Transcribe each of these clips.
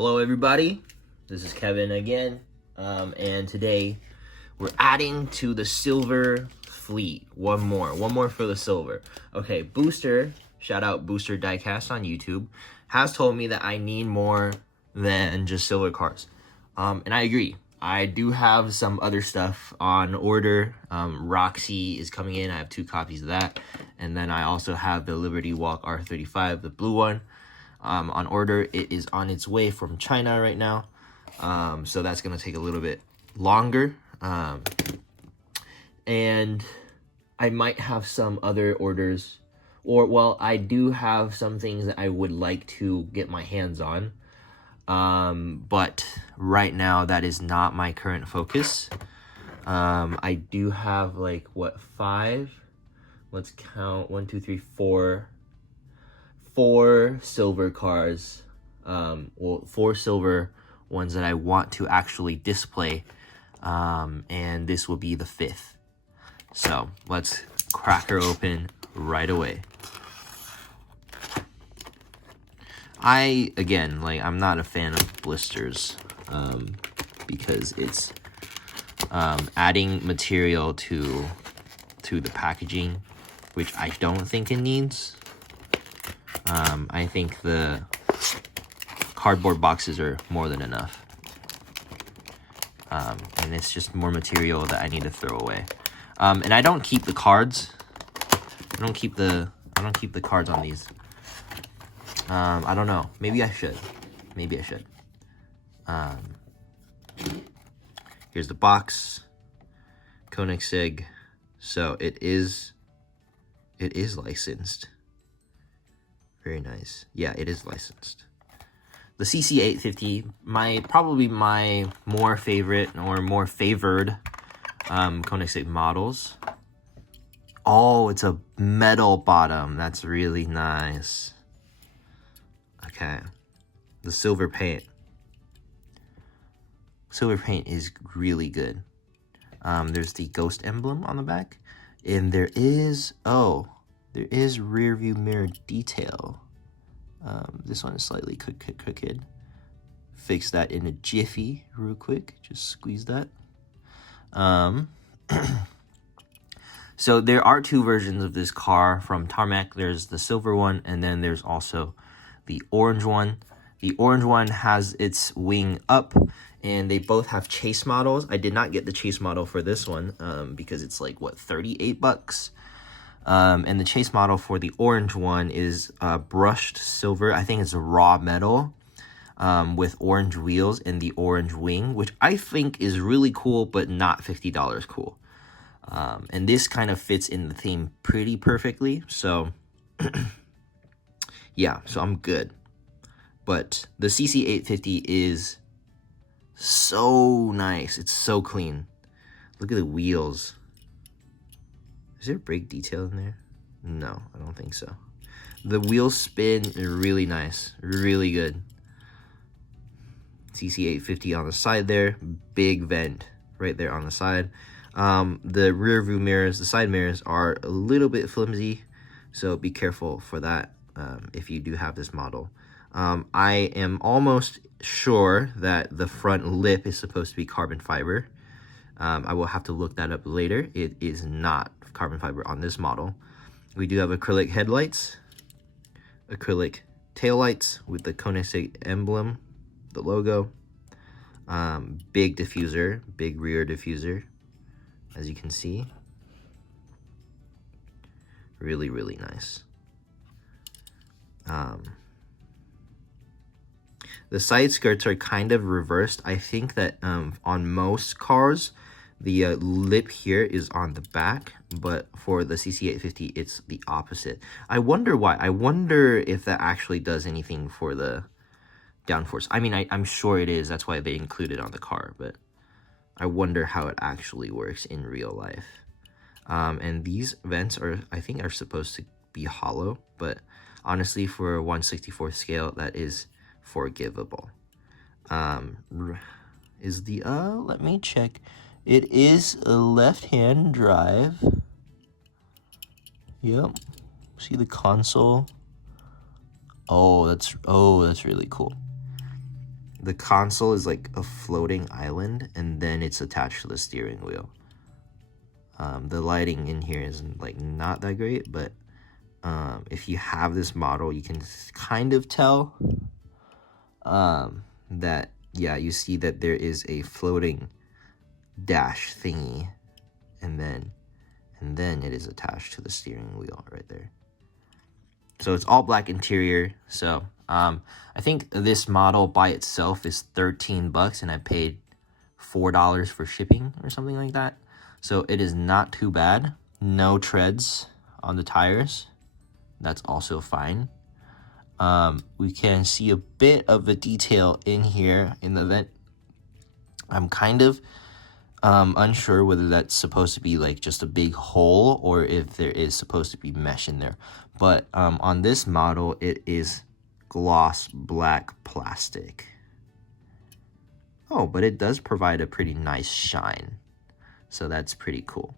Hello everybody, this is Kevin again, and today we're adding to the silver fleet. One more for the silver. Okay, Booster, shout out Booster Diecast on YouTube, has told me that I need more than just silver cars, and I agree. I do have some other stuff on order. Roxy is coming in. I have 2 copies of that, and then I also have the Liberty Walk R35, the blue one. On order. It is on its way from China right now, so that's gonna take a little bit longer, and I might have some other orders, or well, I do have some things that I would like to get my hands on, but right now that is not my current focus. I do have like what, 5, let's count, 1 2 3 4 silver cars, well, 4 silver ones that I want to actually display, and this will be the 5th. So let's crack her open right away. I'm not a fan of blisters, because it's adding material to the packaging, which I don't think it needs. I think the cardboard boxes are more than enough. And it's just more material that I need to throw away. And I don't keep the cards. I don't keep the cards on these. I don't know. Maybe I should. Here's the box. Koenigsegg. So it is licensed. Very nice. Yeah, it is licensed. The CC850, probably my more favorite or more favored Koenigsegg models. Oh, it's a metal bottom. That's really nice. Okay. The silver paint. Silver paint is really good. There's the ghost emblem on the back. And there is rear view mirror detail. This one is slightly crooked. Fix that in a jiffy real quick. Just squeeze that. So there are 2 versions of this car from Tarmac. There's the silver one, and then there's also the orange one. The orange one has its wing up, and they both have chase models. I did not get the chase model for this one, because it's like, what, $38? And the chase model for the orange one is brushed silver. I think it's a raw metal, with orange wheels and the orange wing, which I think is really cool, but not $50 cool. And this kind of fits in the theme pretty perfectly. So yeah, so I'm good. But the CC850 is so nice. It's so clean. Look at the wheels. Is there brake detail in there? No, I don't think so. The wheels spin really nice. Really good. CC850 on the side there. Big vent right there on the side. The rear view mirrors, the side mirrors are a little bit flimsy, so be careful for that if you do have this model. I am almost sure that the front lip is supposed to be carbon fiber. I will have to look that up later. It is not carbon fiber on this model. We do have acrylic headlights, acrylic taillights with the Koenigsegg emblem, the logo, big diffuser, big rear diffuser, as you can see. Really, really nice. The side skirts are kind of reversed. I think that on most cars, the lip here is on the back, but for the CC850, it's the opposite. I wonder why. I wonder if that actually does anything for the downforce. I mean, I'm sure it is. That's why they include it on the car, but I wonder how it actually works in real life. And these vents I think are supposed to be hollow, but honestly, for a 1/64th scale, that is forgivable. Let me check. It is a left-hand drive. Yep. See the console? Oh, that's really cool. The console is like a floating island, and then it's attached to the steering wheel. The lighting in here is like not that great, but if you have this model, you can kind of tell that, yeah, you see that there is a floating dash thingy, and then it is attached to the steering wheel right there. So it's all black interior. So I think this model by itself is $13, and I paid $4 for shipping or something like that. So it is not too bad. No treads on the tires. That's also fine. We can see a bit of a detail in here in the vent. I'm kind of unsure whether that's supposed to be like just a big hole or if there is supposed to be mesh in there. But on this model, it is gloss black plastic. Oh, but it does provide a pretty nice shine. So that's pretty cool.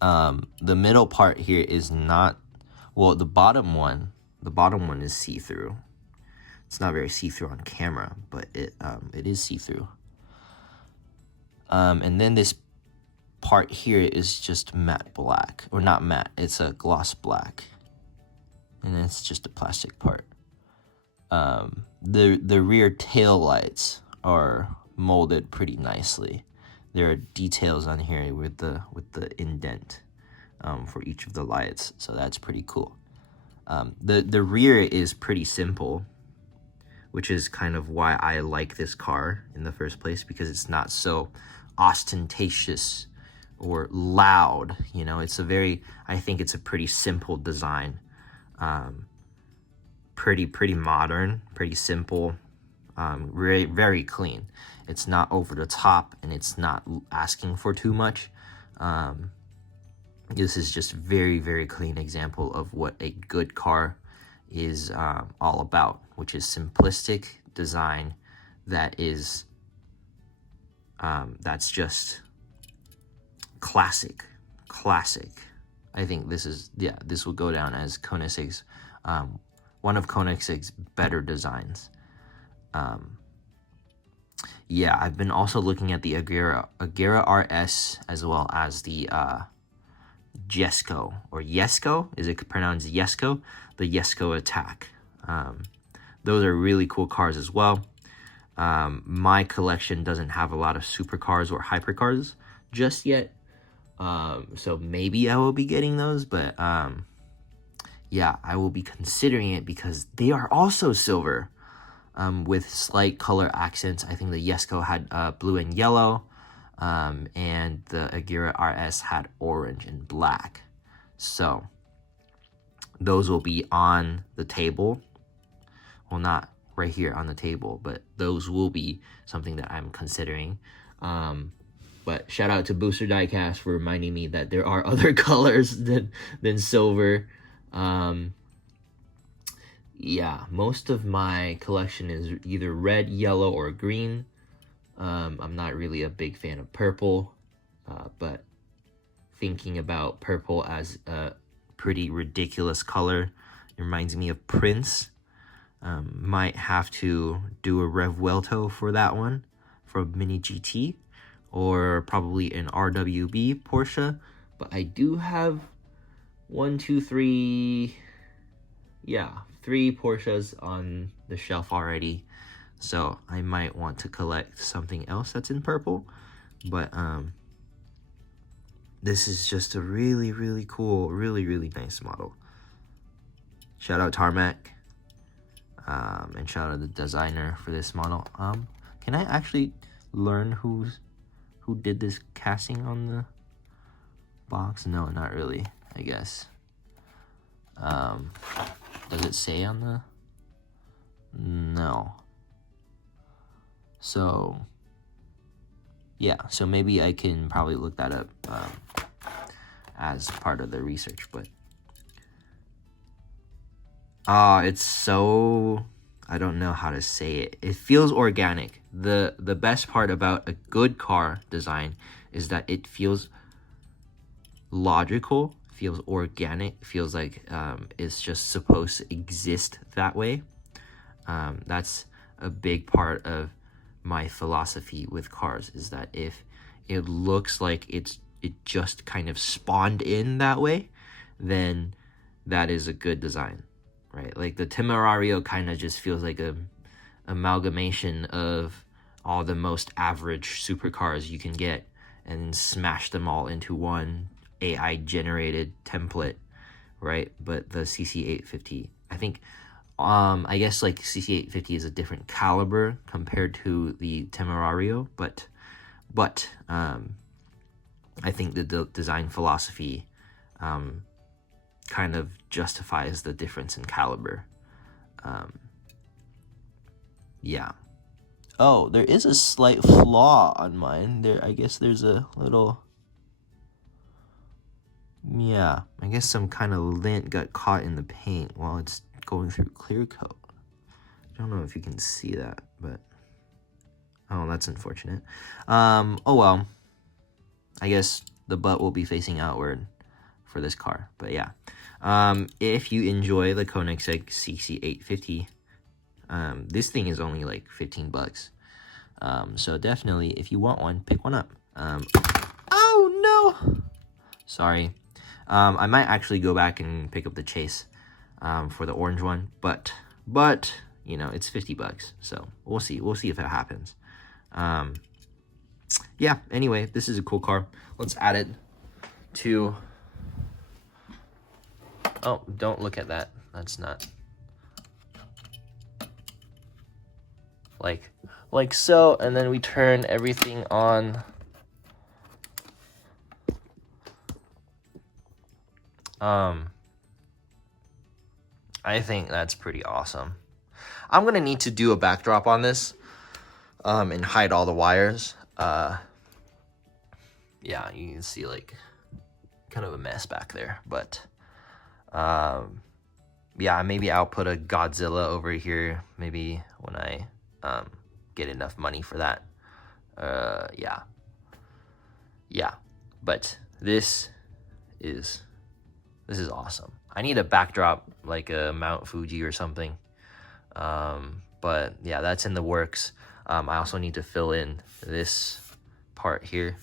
The middle part here is not, well, the bottom one is see-through. It's not very see-through on camera, but it is see-through. And then this part here is just matte black, or not matte, it's a gloss black. And then it's just a plastic part. The rear tail lights are molded pretty nicely. There are details on here with the indent for each of the lights, so that's pretty cool. The rear is pretty simple, which is kind of why I like this car in the first place, because it's not so ostentatious or loud. You know, it's I think it's a pretty simple design. Pretty modern, pretty simple, very, very clean. It's not over the top, and it's not asking for too much. This is just very, very clean example of what a good car is all about, which is simplistic design that is that's just classic. I think this will go down as Koenigsegg's one of Koenigsegg's better designs. Yeah, I've been also looking at the Agera RS as well as the Jesko, or Jesko, is it pronounced Jesko? The Jesko Attack. Those are really cool cars as well. My collection doesn't have a lot of supercars or hypercars just yet, so maybe I will be getting those, but yeah, I will be considering it because they are also silver, with slight color accents. I think the Jesko had blue and yellow, and the Agera RS had orange and black. So those will be on the table. Well, not right here on the table, but those will be something that I'm considering. But shout out to Booster Diecast for reminding me that there are other colors than silver. Yeah, most of my collection is either red, yellow, or green. I'm not really a big fan of purple, but thinking about purple as a pretty ridiculous color, it reminds me of Prince. Might have to do a Revuelto for that one, for Mini GT, or probably an RWB Porsche. But I do have 3 Porsches on the shelf already, so I might want to collect something else that's in purple. But this is just a really, really cool, really, really nice model. Shout out Tarmac, and shout out the designer for this model. Can I actually learn who did this casting on the box? No, not really, I guess. Does it say on the... No. So, yeah, so maybe I can probably look that up as part of the research, but... it's so... I don't know how to say it. It feels organic. The best part about a good car design is that it feels logical, feels organic, feels like it's just supposed to exist that way. That's a big part of my philosophy with cars, is that if it looks like it just kind of spawned in that way, then that is a good design, right? Like the Temerario kind of just feels like a amalgamation of all the most average supercars you can get and smash them all into one AI generated template, right? But the CC850, I think, I guess like CC850 is a different caliber compared to the Temerario, but I think the design philosophy kind of justifies the difference in caliber. Yeah. Oh, there is a slight flaw on mine. I guess there's a little... Yeah, I guess some kind of lint got caught in the paint while it's going through clear coat. I don't know if you can see that, but... Oh, that's unfortunate. Oh well. I guess the butt will be facing outward for this car. But yeah. If you enjoy the Koenigsegg CC850, this thing is only like 15 bucks. So definitely, if you want one, pick one up. Oh no! Sorry. I might actually go back and pick up the Chase for the orange one, but you know, it's 50 bucks. So we'll see if it happens. Yeah, anyway, this is a cool car. Let's add it to... Oh, don't look at that. That's not... Like so, and then we turn everything on. I think that's pretty awesome. I'm gonna need to do a backdrop on this, and hide all the wires. Yeah, you can see like kind of a mess back there, but yeah, maybe I'll put a Godzilla over here maybe when I get enough money for that. Yeah, but this is awesome. I need a backdrop like a Mount Fuji or something, but yeah, that's in the works. I also need to fill in this part here,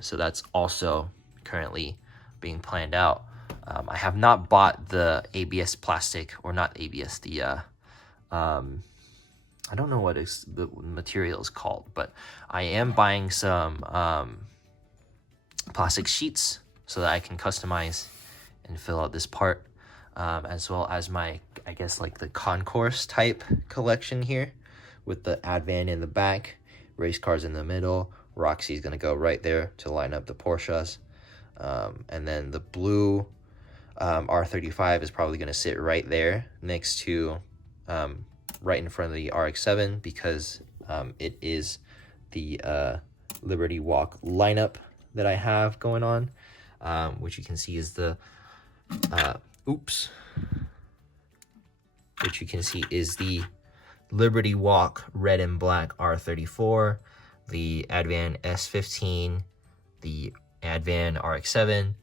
so that's also currently being planned out. I have not bought the ABS plastic, or not ABS, the I don't know what the material is called, but I am buying some plastic sheets so that I can customize and fill out this part, as well as my, I guess, like the concourse type collection here with the Advan in the back, race cars in the middle. Roxy's gonna go right there to line up the Porsches, and then the blue R35 is probably gonna sit right there next to right in front of the RX-7, because it is the Liberty Walk lineup that I have going on, which you can see is the which you can see is the Liberty Walk red and black R34, the Advan S15, the Advan RX-7,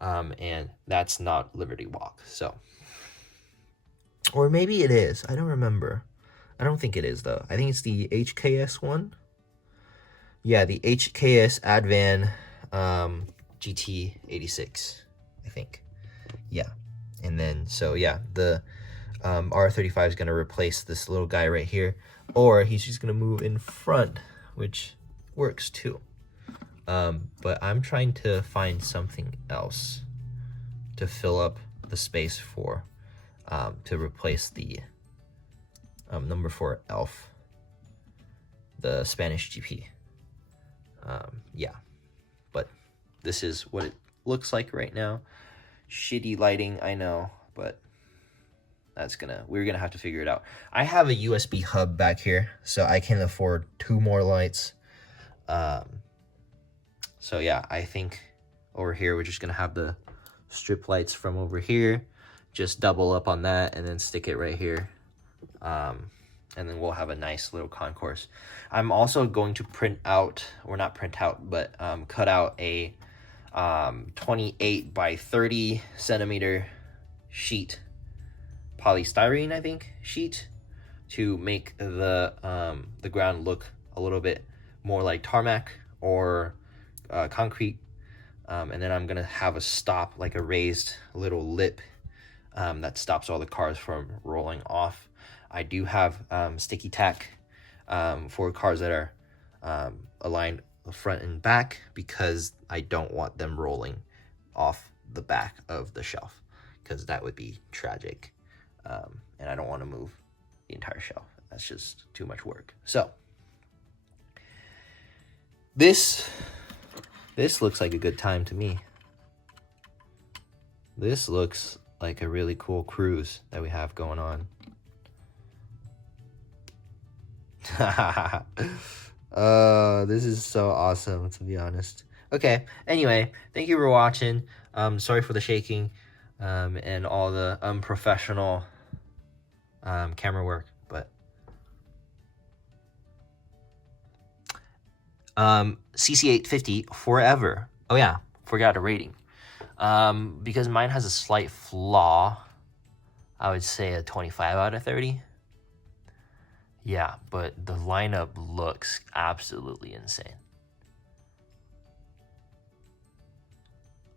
and that's not Liberty Walk. So, or maybe it is. I don't remember. I don't think it is though. I think it's the HKS one. Yeah, the HKS Advan GT86, I think. Yeah. And then, so yeah, the R35 is going to replace this little guy right here, or he's just going to move in front, which works too. But I'm trying to find something else to fill up the space for, to replace the number 4 Elf, the Spanish GP. Yeah, but this is what it looks like right now. Shitty lighting, I know, but we're gonna have to figure it out. I have a USB hub back here, so I can afford 2 more lights. So yeah, I think over here we're just gonna have the strip lights from over here, just double up on that and then stick it right here, and then we'll have a nice little concourse. I'm also going to print out, or not print out, but cut out a 28 by 30 centimeter sheet polystyrene, I think, sheet to make the ground look a little bit more like tarmac or concrete. And then I'm gonna have a stop, like a raised little lip that stops all the cars from rolling off. I do have sticky tack for cars that are aligned front and back, because I don't want them rolling off the back of the shelf, because that would be tragic. And I don't want to move the entire shelf. That's just too much work. So this looks like a good time to me. This looks like a really cool cruise that we have going on. This is so awesome, to be honest. Okay, anyway, thank you for watching. Sorry for the shaking and all the unprofessional camera work, but CC850 forever. Oh yeah, forgot a rating. Because mine has a slight flaw, I would say a 25 out of 30. Yeah, but the lineup looks absolutely insane.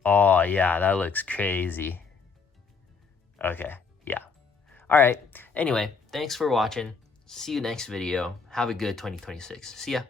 Oh, yeah, that looks crazy. Okay, yeah. All right. Anyway, thanks for watching. See you next video. Have a good 2026. See ya.